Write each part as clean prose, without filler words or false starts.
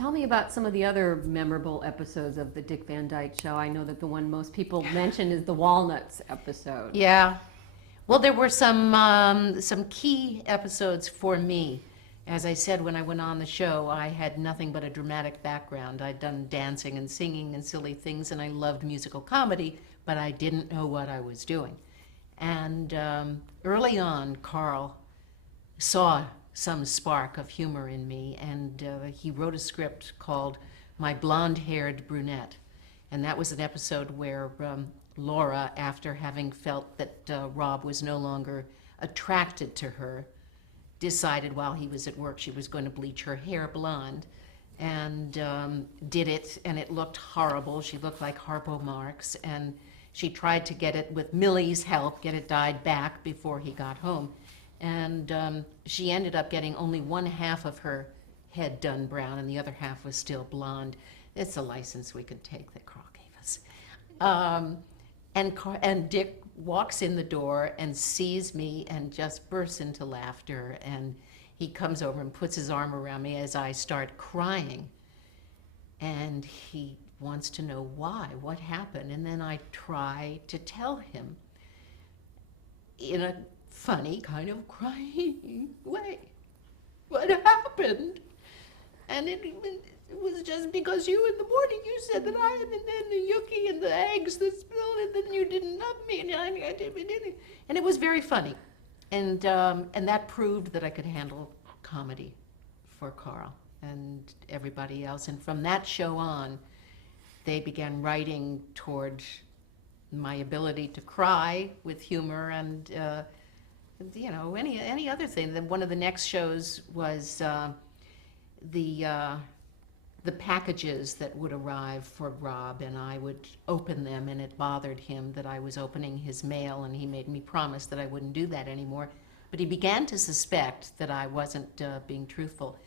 Tell me about some of the other memorable episodes of the Dick Van Dyke Show. I know that the one most people mention is the Walnuts episode. Yeah. Well, there were some key episodes for me. As I said when I went on the show, I had nothing but a dramatic background. I'd done dancing and singing and silly things, and I loved musical comedy, but I didn't know what I was doing. And early on, Carl saw some spark of humor in me, and he wrote a script called My Blonde-Haired Brunette. And that was an episode where Laura, after having felt that Rob was no longer attracted to her, decided while he was at work she was going to bleach her hair blonde, and did it, and it looked horrible. She looked like Harpo Marx, and she tried to get it, with Millie's help, get it dyed back before he got home. And she ended up getting only one half of her head done brown, and the other half was still blonde. It's a license we could take that Carl gave us. And Dick walks in the door and sees me and just bursts into laughter, and he comes over and puts his arm around me as I start crying. And he wants to know why, what happened, and then I try to tell him in a funny kind of crying way what happened. And it was just because you in the morning you said that I and then the yucky and the eggs that spilled and then you didn't love me and it was very funny. And that proved that I could handle comedy for Carl and everybody else. And from that show on, they began writing toward my ability to cry with humor and you know, any other thing. Then one of the next shows was the packages that would arrive for Rob, and I would open them, and it bothered him that I was opening his mail, and he made me promise that I wouldn't do that anymore. But he began to suspect that I wasn't being truthful.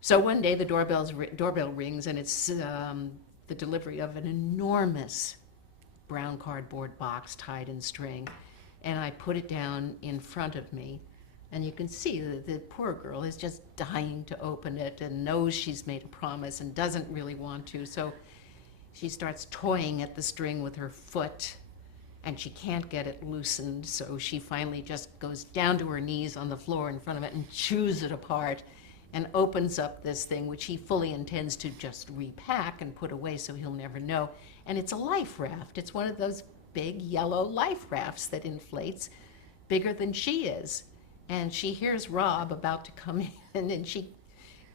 So one day the doorbell rings, and it's the delivery of an enormous brown cardboard box tied in string. And I put it down in front of me, and you can see that the poor girl is just dying to open it and knows she's made a promise and doesn't really want to. So she starts toying at the string with her foot, and she can't get it loosened. So she finally just goes down to her knees on the floor in front of it and chews it apart and opens up this thing, which he fully intends to just repack and put away so he'll never know. And it's a life raft. It's one of those big yellow life rafts that inflates, bigger than she is. And she hears Rob about to come in, and she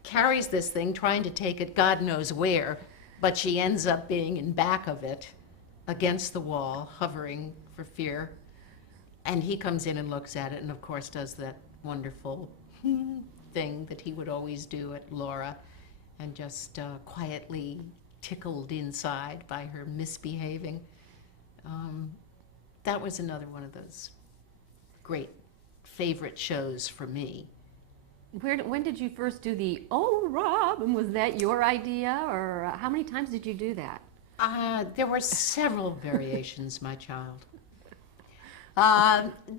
carries this thing, trying to take it God knows where, but she ends up being in back of it, against the wall, hovering for fear. And he comes in and looks at it, and of course does that wonderful thing that he would always do at Laura, and just quietly tickled inside by her misbehaving. That was another one of those great favorite shows for me. When did you first do the "Oh, Rob"? And was that your idea, or how many times did you do that? There were several variations, my child.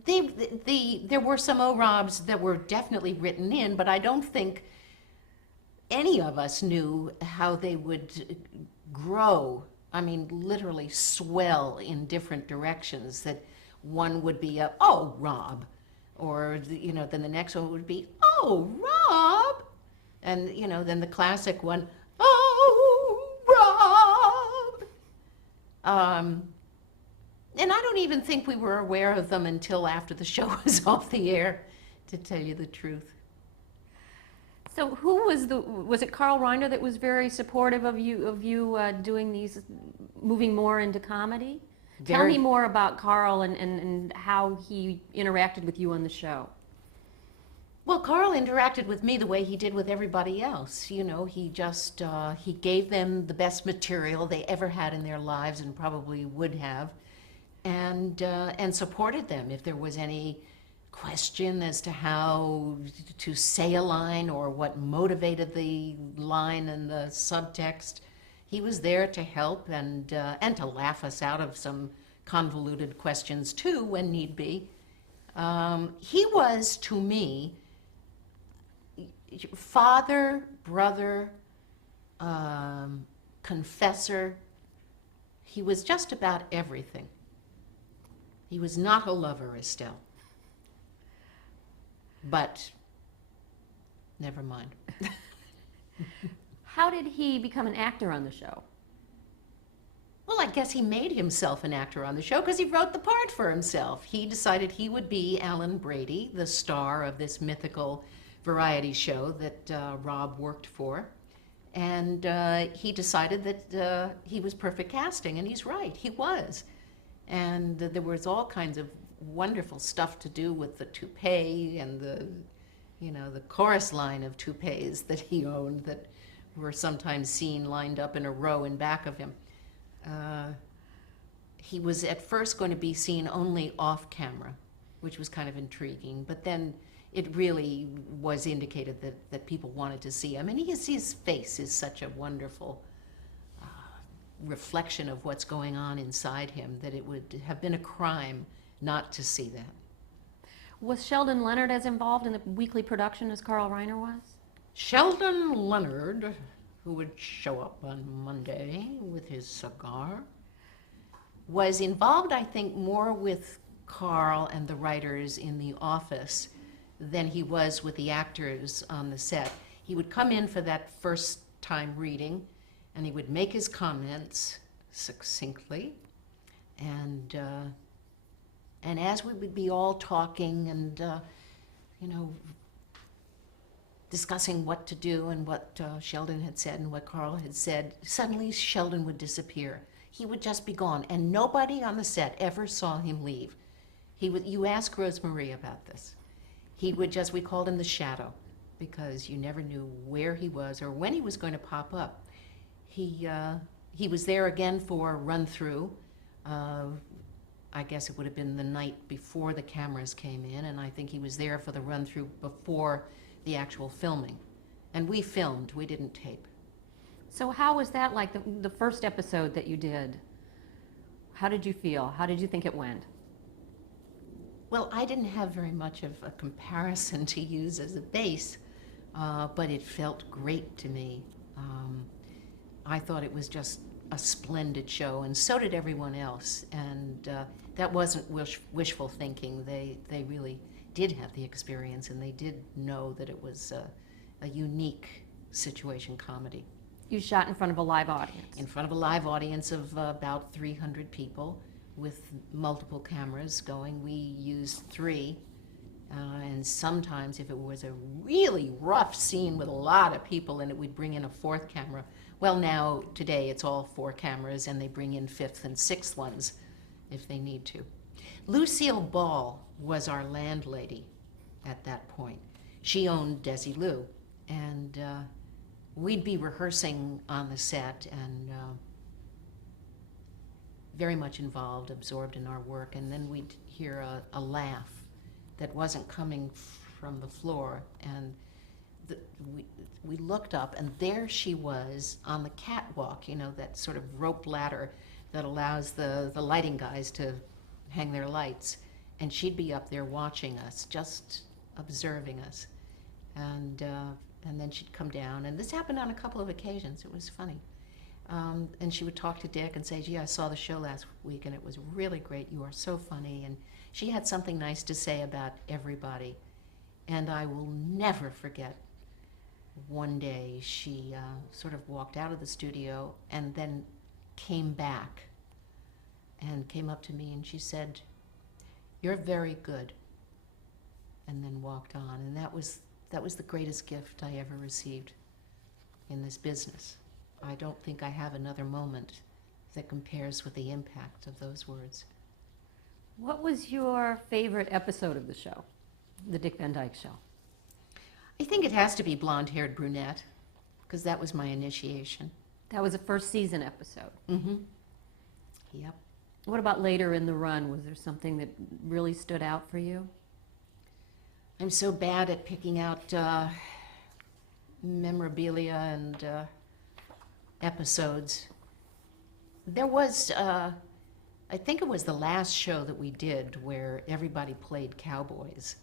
There were some "Oh, Robs" that were definitely written in, but I don't think any of us knew how they would grow. I mean, literally swell in different directions. That one would be a "Oh, Rob," or then the next one would be "Oh, Rob," and then the classic one, "Oh, Rob." And I don't even think we were aware of them until after the show was off the air, to tell you the truth. So who was it Carl Reiner that was very supportive of you doing these, moving more into comedy? Tell me more about Carl and how he interacted with you on the show. Well, Carl interacted with me the way he did with everybody else. He just, he gave them the best material they ever had in their lives and probably would have, and supported them if there was any question as to how to say a line or what motivated the line and the subtext. He was there to help and to laugh us out of some convoluted questions too, when need be. He was, to me, father, brother, confessor. He was just about everything. He was not a lover, Estelle. But never mind. How did he become an actor on the show? Well, I guess he made himself an actor on the show because he wrote the part for himself. He decided he would be Alan Brady, the star of this mythical variety show that Rob worked for. And he decided that he was perfect casting, and he's right, he was. And there was all kinds of wonderful stuff to do with the toupee and the chorus line of toupees that he owned that were sometimes seen lined up in a row in back of him. He was at first going to be seen only off camera, which was kind of intriguing, but then it really was indicated that people wanted to see him. And his face is such a wonderful reflection of what's going on inside him that it would have been a crime not to see that. Was Sheldon Leonard as involved in the weekly production as Carl Reiner was? Sheldon Leonard, who would show up on Monday with his cigar, was involved, I think, more with Carl and the writers in the office than he was with the actors on the set. He would come in for that first time reading, and he would make his comments succinctly, and as we would be all talking and discussing what to do and what Sheldon had said and what Carl had said, suddenly Sheldon would disappear. He would just be gone, and nobody on the set ever saw him leave. You ask Rosemarie about this. He would just, we called him the Shadow, because you never knew where he was or when he was going to pop up. He was there again for run-through. I guess it would have been the night before the cameras came in, and I think he was there for the run-through before the actual filming. And we filmed, we didn't tape. So how was that like, the first episode that you did? How did you feel? How did you think it went? Well, I didn't have very much of a comparison to use as a base, but it felt great to me. I thought it was just a splendid show, and so did everyone else. And that wasn't wishful thinking. They really did have the experience, and they did know that it was a unique situation comedy. You shot in front of a live audience. In front of a live audience of about 300 people with multiple cameras going. We used 3, and sometimes if it was a really rough scene with a lot of people in it, we'd bring in a 4th camera. Well, now, today, it's all 4 cameras, and they bring in 5th and 6th ones if they need to. Lucille Ball was our landlady at that point. She owned Desilu, and we'd be rehearsing on the set and very much involved, absorbed in our work, and then we'd hear a laugh that wasn't coming from the floor, and we looked up, and there she was on the catwalk, that sort of rope ladder that allows the lighting guys to hang their lights, and she'd be up there watching us, just observing us, and then she'd come down, and this happened on a couple of occasions. It was funny. And she would talk to Dick and say, gee, I saw the show last week, and it was really great. You are so funny. And she had something nice to say about everybody. And I will never forget one day she sort of walked out of the studio and then came back and came up to me, and she said, you're very good, and then walked on. And that was the greatest gift I ever received in this business. I don't think I have another moment that compares with the impact of those words. What was your favorite episode of the show, the Dick Van Dyke Show? I think it has to be Blonde-Haired Brunette, because that was my initiation. That was a first season episode. Mm-hmm. Yep. What about later in the run? Was there something that really stood out for you? I'm so bad at picking out memorabilia and episodes. There was, I think it was the last show that we did where everybody played cowboys,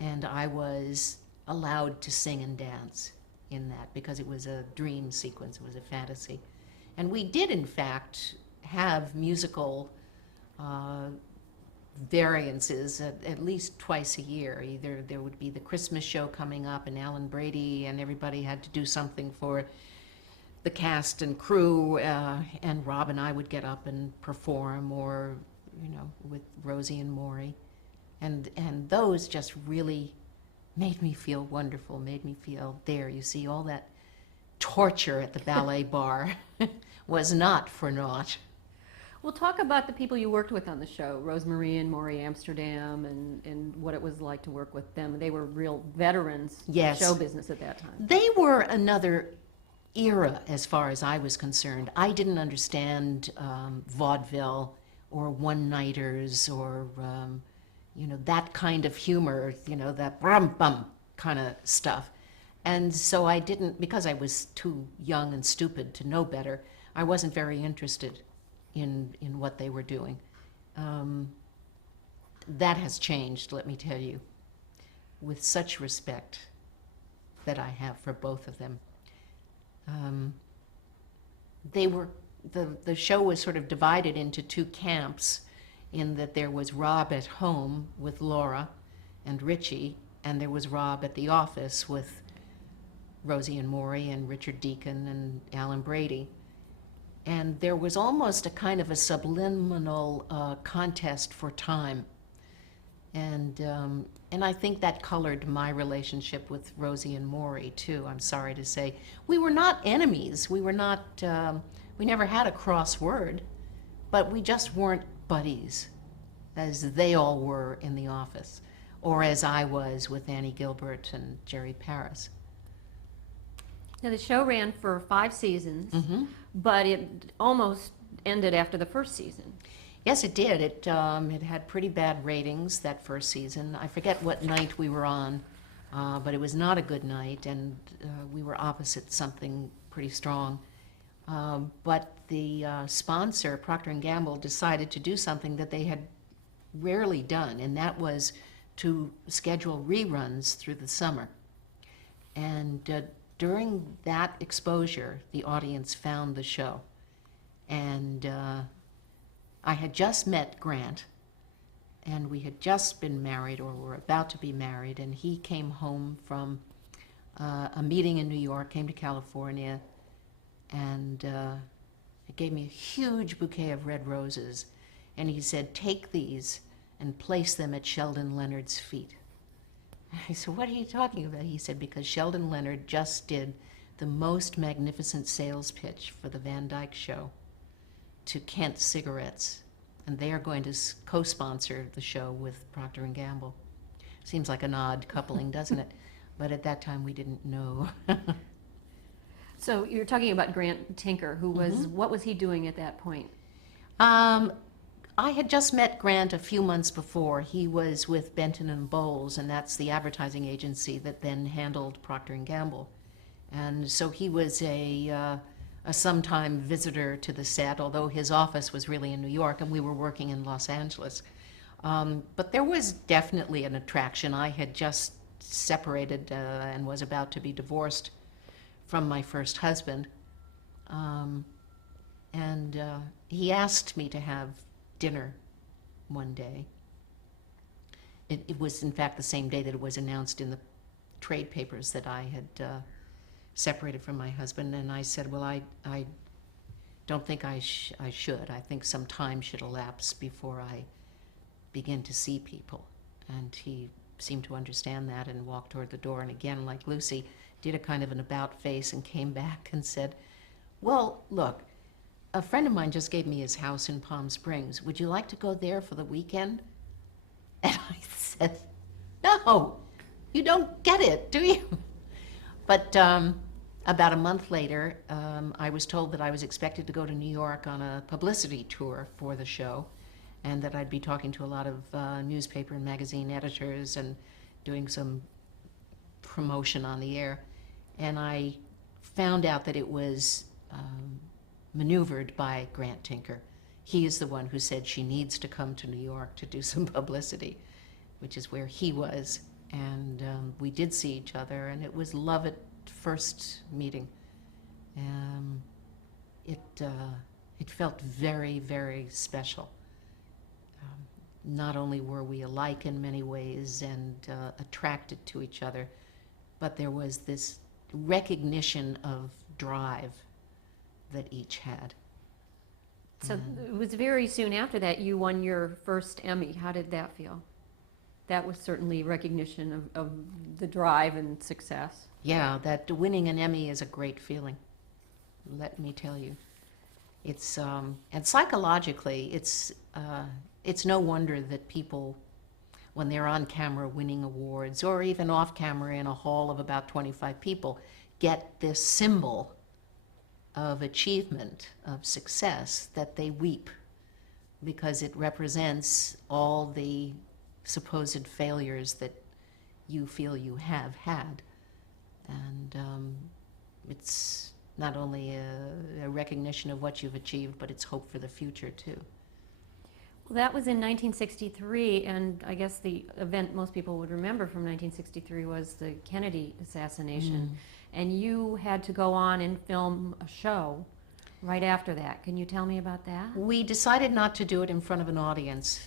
and I was allowed to sing and dance in that because it was a dream sequence, it was a fantasy. And we did, in fact, have musical variances at least twice a year. Either there would be the Christmas show coming up, and Alan Brady and everybody had to do something for the cast and crew, and Rob and I would get up and perform, or, you know, with Rosie and Maury. And those just really made me feel wonderful, made me feel there. You see, all that torture at the ballet bar was not for naught. Well, talk about the people you worked with on the show, Rosemarie and Maury Amsterdam, and what it was like to work with them. They were real veterans Yes. in show business at that time. They were another era as far as I was concerned. I didn't understand vaudeville or one-nighters or, you know, that kind of humor, you know, that brum-bum kind of stuff. And so I didn't, because I was too young and stupid to know better, I wasn't very interested in what they were doing. That has changed, let me tell you, with such respect that I have for both of them. The show was sort of divided into two camps, in that there was Rob at home with Laura and Richie, and there was Rob at the office with Rosie and Maury and Richard Deacon and Alan Brady. And there was almost a kind of a subliminal contest for time. And I think that colored my relationship with Rosie and Maury, too, I'm sorry to say. We were not enemies. We were not, we never had a cross word, but we just weren't buddies, as they all were in the office, or as I was with Annie Gilbert and Jerry Paris. Now, the show ran for 5 seasons, but it almost ended after the first season. Yes, it did. It had pretty bad ratings that first season. I forget what night we were on, but it was not a good night, and we were opposite something pretty strong. But the sponsor, Procter & Gamble, decided to do something that they had rarely done, and that was to schedule reruns through the summer. And during that exposure, the audience found the show. And I had just met Grant, and we had just been married, or were about to be married, and he came home from a meeting in New York, came to California, and he gave me a huge bouquet of red roses, and he said, "Take these and place them at Sheldon Leonard's feet." I said, "What are you talking about?" He said, "Because Sheldon Leonard just did the most magnificent sales pitch for the Van Dyke Show to Kent Cigarettes, and they are going to co-sponsor the show with Procter & Gamble." Seems like an odd coupling, doesn't it? But at that time, we didn't know. So you're talking about Grant Tinker, who was, what was he doing at that point? I had just met Grant a few months before. He was with Benton and Bowles, and that's the advertising agency that then handled Procter & Gamble. And so he was a sometime visitor to the set, although his office was really in New York, and we were working in Los Angeles. But there was definitely an attraction. I had just separated and was about to be divorced from my first husband. And he asked me to have dinner one day. It was, in fact, the same day that it was announced in the trade papers that I had separated from my husband, and I said, "Well, I don't think I should. I think some time should elapse before I begin to see people." And he seemed to understand that and walked toward the door, and again, like Lucy, did a kind of an about face and came back and said, "Well, look, a friend of mine just gave me his house in Palm Springs. Would you like to go there for the weekend?" And I said, "No, you don't get it, do you?" But about a month later, I was told that I was expected to go to New York on a publicity tour for the show, and that I'd be talking to a lot of newspaper and magazine editors and doing some promotion on the air. And I found out that it was maneuvered by Grant Tinker. He is the one who said she needs to come to New York to do some publicity, which is where he was. And we did see each other, and it was love at first meeting. Um, it felt very, very special. Not only were we alike in many ways and attracted to each other, but there was this recognition of drive that each had. So it was very soon after that you won your first Emmy. How did that feel? That was certainly recognition of the drive and success. Yeah, that winning an Emmy is a great feeling, let me tell you. It's and psychologically, it's no wonder that people, when they're on camera winning awards, or even off camera in a hall of about 25 people, get this symbol of achievement, of success, that they weep, because it represents all the supposed failures that you feel you have had. And it's not only a recognition of what you've achieved, but it's hope for the future too. Well, that was in 1963, and I guess the event most people would remember from 1963 was the Kennedy assassination. And you had to go on and film a show right after that. Can you tell me about that? We decided not to do it in front of an audience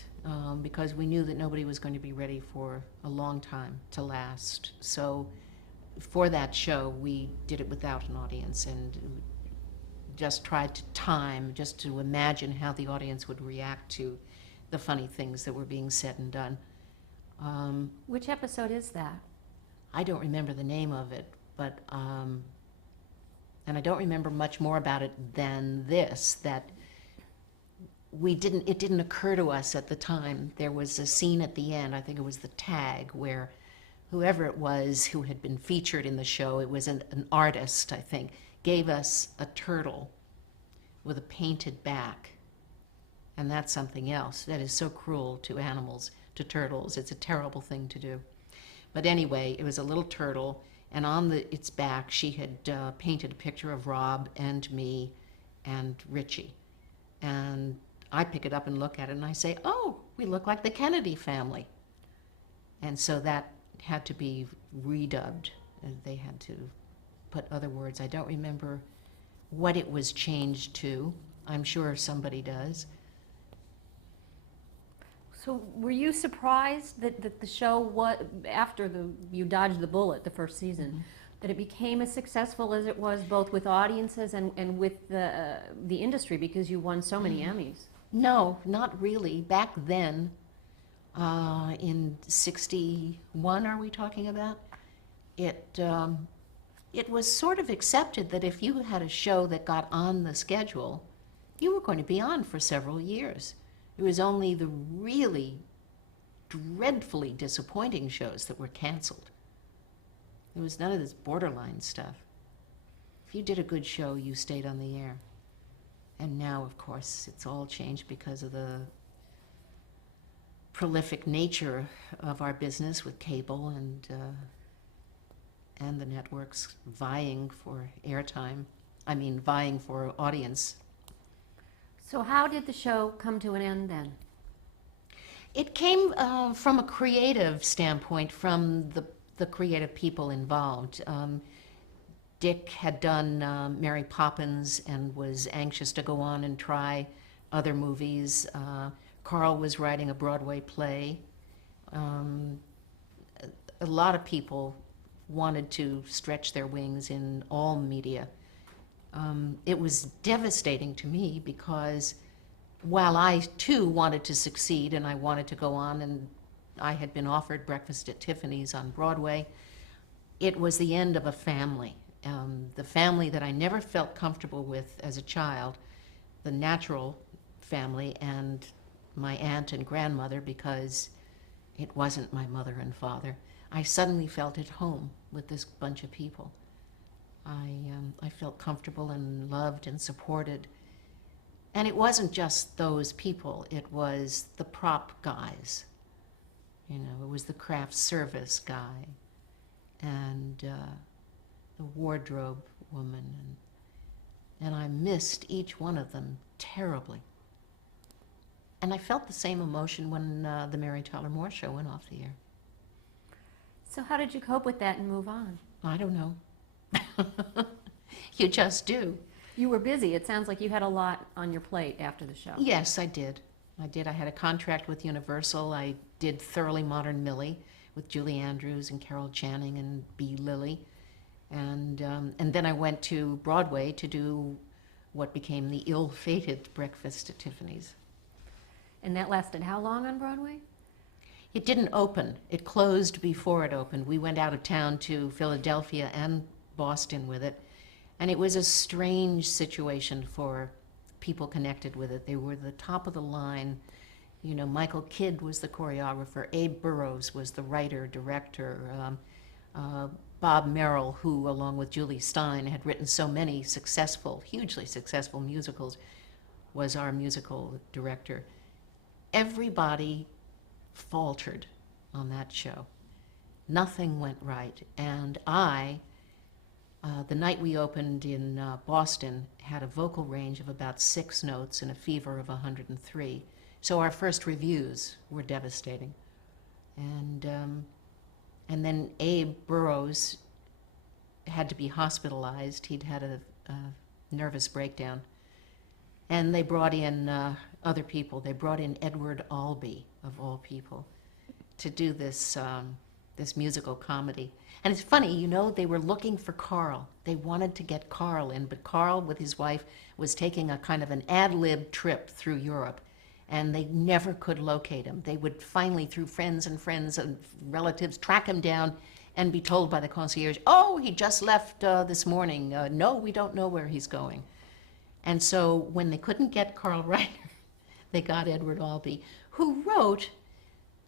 because we knew that nobody was going to be ready for a long time to last. So for that show, we did it without an audience and just tried to time, just to imagine how the audience would react to the funny things that were being said and done. Which episode is that? I don't remember the name of it, but and I don't remember much more about it than this, that it didn't occur to us at the time. There was a scene at the end, I think it was the tag, where whoever it was who had been featured in the show, it was an artist, I think, gave us a turtle with a painted back. And that's something else. That is so cruel to animals, to turtles. It's a terrible thing to do. But anyway, it was a little turtle, and on its back she had painted a picture of Rob and me and Richie. And I pick it up and look at it and I say, oh, we look like the Kennedy family. And so that had to be redubbed. They had to put other words. I don't remember what it was changed to. I'm sure somebody does. So were you surprised that the show, after you dodged the bullet the first season, that it became as successful as it was, both with audiences and with the industry, because you won so many Emmys? No, not really. Back then, in '61, are we talking about? It was sort of accepted that if you had a show that got on the schedule, you were going to be on for several years. It was only the really dreadfully disappointing shows that were canceled. There was none of this borderline stuff. If you did a good show, you stayed on the air. And now, of course, it's all changed because of the prolific nature of our business with cable and the networks vying for airtime. I mean, vying for audience. So how did the show come to an end then? It came from a creative standpoint, from the creative people involved. Dick had done Mary Poppins and was anxious to go on and try other movies. Carl was writing a Broadway play. A lot of people wanted to stretch their wings in all media. It was devastating to me because while I too wanted to succeed and I wanted to go on, and I had been offered Breakfast at Tiffany's on Broadway, it was the end of a family. The family that I never felt comfortable with as a child, the natural family, and my aunt and grandmother, because it wasn't my mother and father. I suddenly felt at home with this bunch of people. I felt comfortable and loved and supported. And it wasn't just those people, it was the prop guys. You know, it was the craft service guy and the wardrobe woman. And I missed each one of them terribly. And I felt the same emotion when the Mary Tyler Moore Show went off the air. So how did you cope with that and move on? I don't know. You just do. You were busy. It sounds like you had a lot on your plate after the show. Yes, I did. I did. I had a contract with Universal. I did Thoroughly Modern Millie with Julie Andrews and Carol Channing and B. Lilly. And then I went to Broadway to do what became the ill-fated Breakfast at Tiffany's. And that lasted how long on Broadway? It didn't open. It closed before it opened. We went out of town to Philadelphia and Boston with it. And it was a strange situation for people connected with it. They were the top of the line. You know, Michael Kidd was the choreographer. Abe Burrows was the writer, director. Bob Merrill, who, along with Julie Stein, had written so many successful, hugely successful musicals, was our musical director. Everybody faltered on that show. Nothing went right. And the night we opened in Boston, had a vocal range of about 6 notes and a fever of 103. So our first reviews were devastating. And then Abe Burrows had to be hospitalized. He'd had a nervous breakdown. And they brought in other people. They brought in Edward Albee, of all people, to do this musical comedy. And it's funny, you know, they were looking for Carl. They wanted to get Carl in, but Carl, with his wife, was taking a kind of an ad-lib trip through Europe, and they never could locate him. They would finally, through friends and relatives, track him down and be told by the concierge, oh, he just left this morning. No, we don't know where he's going. And so when they couldn't get Carl Reiner, they got Edward Albee, who wrote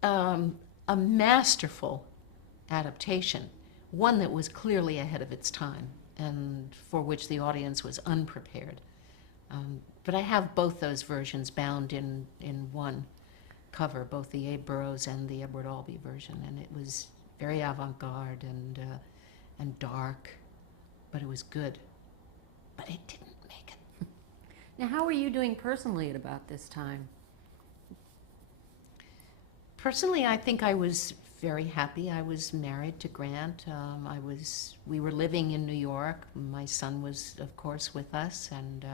a masterful adaptation, one that was clearly ahead of its time and for which the audience was unprepared. But I have both those versions bound in one cover, both the Abe Burrows and the Edward Albee version, and it was very avant-garde and dark, but it was good. But it didn't make it. Now, how were you doing personally at about this time? Personally, I think I was very happy. I was married to Grant. We were living in New York. My son was, of course, with us, and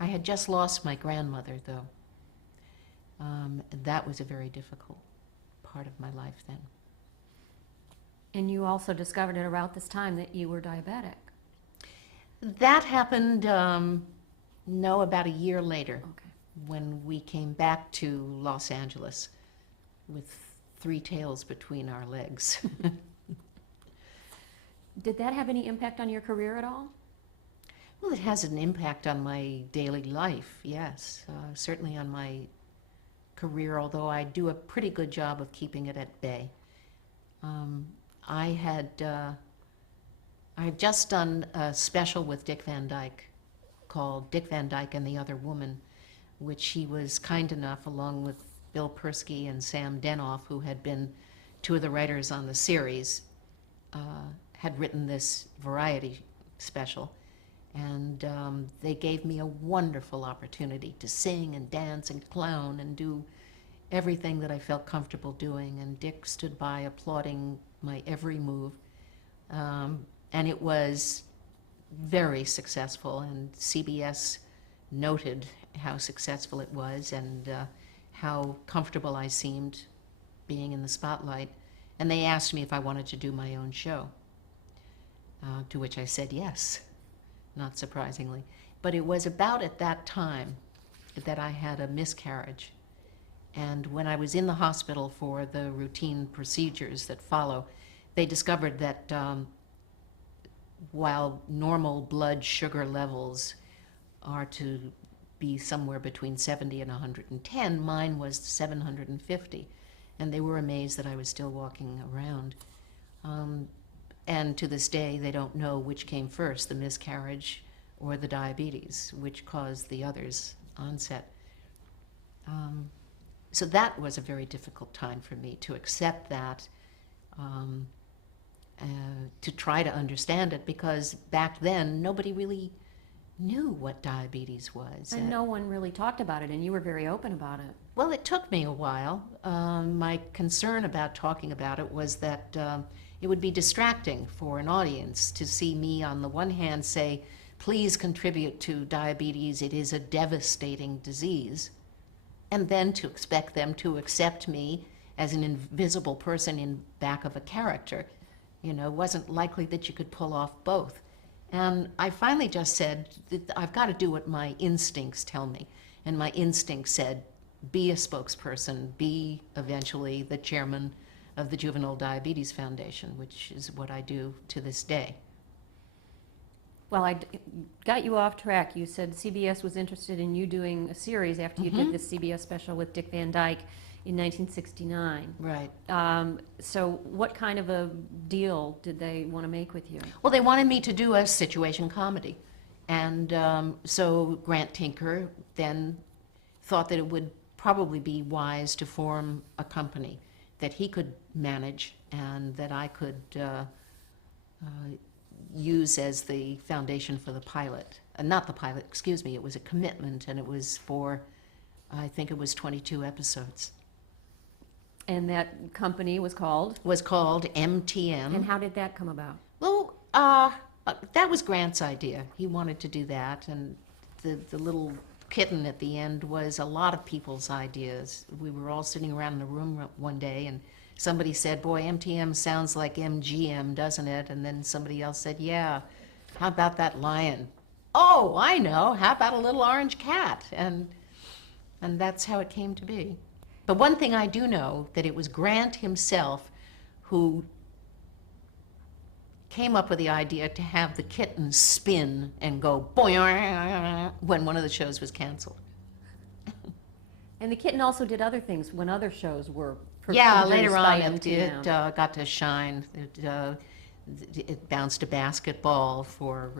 I had just lost my grandmother, though. That was a very difficult part of my life then. And you also discovered at about this time that you were diabetic. That happened, about a year later, Okay. when we came back to Los Angeles with 3 tails between our legs. Did that have any impact on your career at all? Well, it has an impact on my daily life, yes. Certainly on my career, although I do a pretty good job of keeping it at bay. I had just done a special with Dick Van Dyke called Dick Van Dyke and the Other Woman, which he was kind enough, along with Bill Persky and Sam Denoff, who had been 2 of the writers on the series, had written this variety special. And they gave me a wonderful opportunity to sing and dance and clown and do everything that I felt comfortable doing. And Dick stood by applauding my every move. And it was very successful, and CBS noted how successful it was and how comfortable I seemed being in the spotlight. And they asked me if I wanted to do my own show, to which I said yes, not surprisingly. But it was about at that time that I had a miscarriage. And when I was in the hospital for the routine procedures that follow, they discovered that while normal blood sugar levels are to be somewhere between 70 and 110, mine was 750. And they were amazed that I was still walking around. And to this day, they don't know which came first, the miscarriage or the diabetes, which caused the other's onset. So that was a very difficult time for me to accept that, to try to understand it, because back then nobody really knew what diabetes was. And no one really talked about it, and you were very open about it. Well, it took me a while. My concern about talking about it was that it would be distracting for an audience to see me on the one hand say, please contribute to diabetes, it is a devastating disease, and then to expect them to accept me as an invisible person in back of a character. You know, it wasn't likely that you could pull off both. And I finally just said, that I've got to do what my instincts tell me. And my instinct said, be a spokesperson, be eventually the chairman of the Juvenile Diabetes Foundation, which is what I do to this day. Well, got you off track. You said CBS was interested in you doing a series after you did this CBS special with Dick Van Dyke in 1969. Right. So what kind of a deal did they want to make with you? Well, they wanted me to do a situation comedy. And so Grant Tinker then thought that it would probably be wise to form a company that he could manage and that I could use as the foundation for the pilot. Not the pilot, excuse me, it was a commitment, and it was for, I think it was 22 episodes. And that company was called? Was called MTM. And how did that come about? Well, that was Grant's idea. He wanted to do that, and the little kitten at the end was a lot of people's ideas. We were all sitting around in the room one day, and somebody said, boy, MTM sounds like MGM, doesn't it? And then somebody else said, yeah, how about that lion? Oh, I know, how about a little orange cat? And that's how it came to be. But one thing I do know, that it was Grant himself who came up with the idea to have the kitten spin and go boing when one of the shows was canceled. And the kitten also did other things when other shows were Yeah, produced later by on MTM. it got to shine. It bounced a basketball for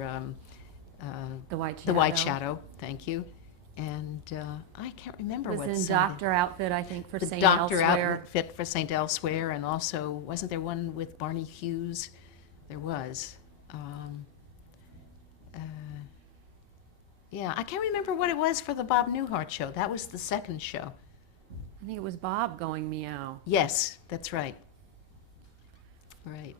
The White Shadow. The White Shadow, thank you. And I can't remember Was what in some of doctor outfit, I think, for the St. doctor Elsewhere. outfit for St. Elsewhere, and also, wasn't there one with Barney Hughes? There was. Yeah, I can't remember what it was for the Bob Newhart show. That was the second show. I think it was Bob going meow. Yes, that's right. Right.